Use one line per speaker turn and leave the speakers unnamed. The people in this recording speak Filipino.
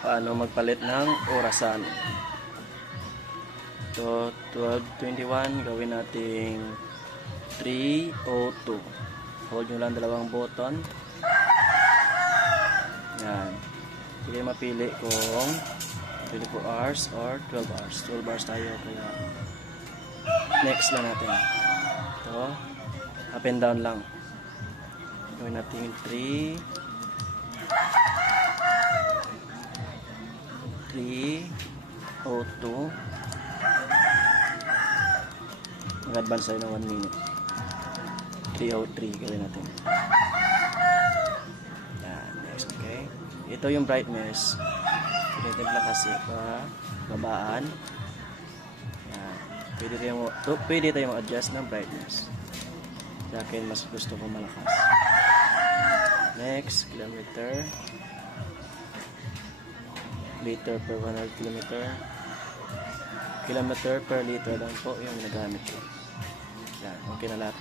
paano magpalit ng orasan. So, 12.21, gawin nating 3.02. Hold nyo lang dalawang button. Yan. Hindi mapili kung 24 hours or 12 hours. 12 hours tayo, kaya next lang natin. Ito, up and down lang. Gawin natin 3 3 O2 Mag-advance tayo ng 1 minute. 303 gawin natin. Yan next okay. Ito yung brightness. Tinitimpla kasi pa. Babaan. Yan. Pwede tayo to, pwede tayo mag-adjust ng brightness. Sa akin mas gusto ko malakas. Next kilometer liter per 100 kilometer. Kilometer per liter lang po yung ginagamit ko. Yan okay na lahat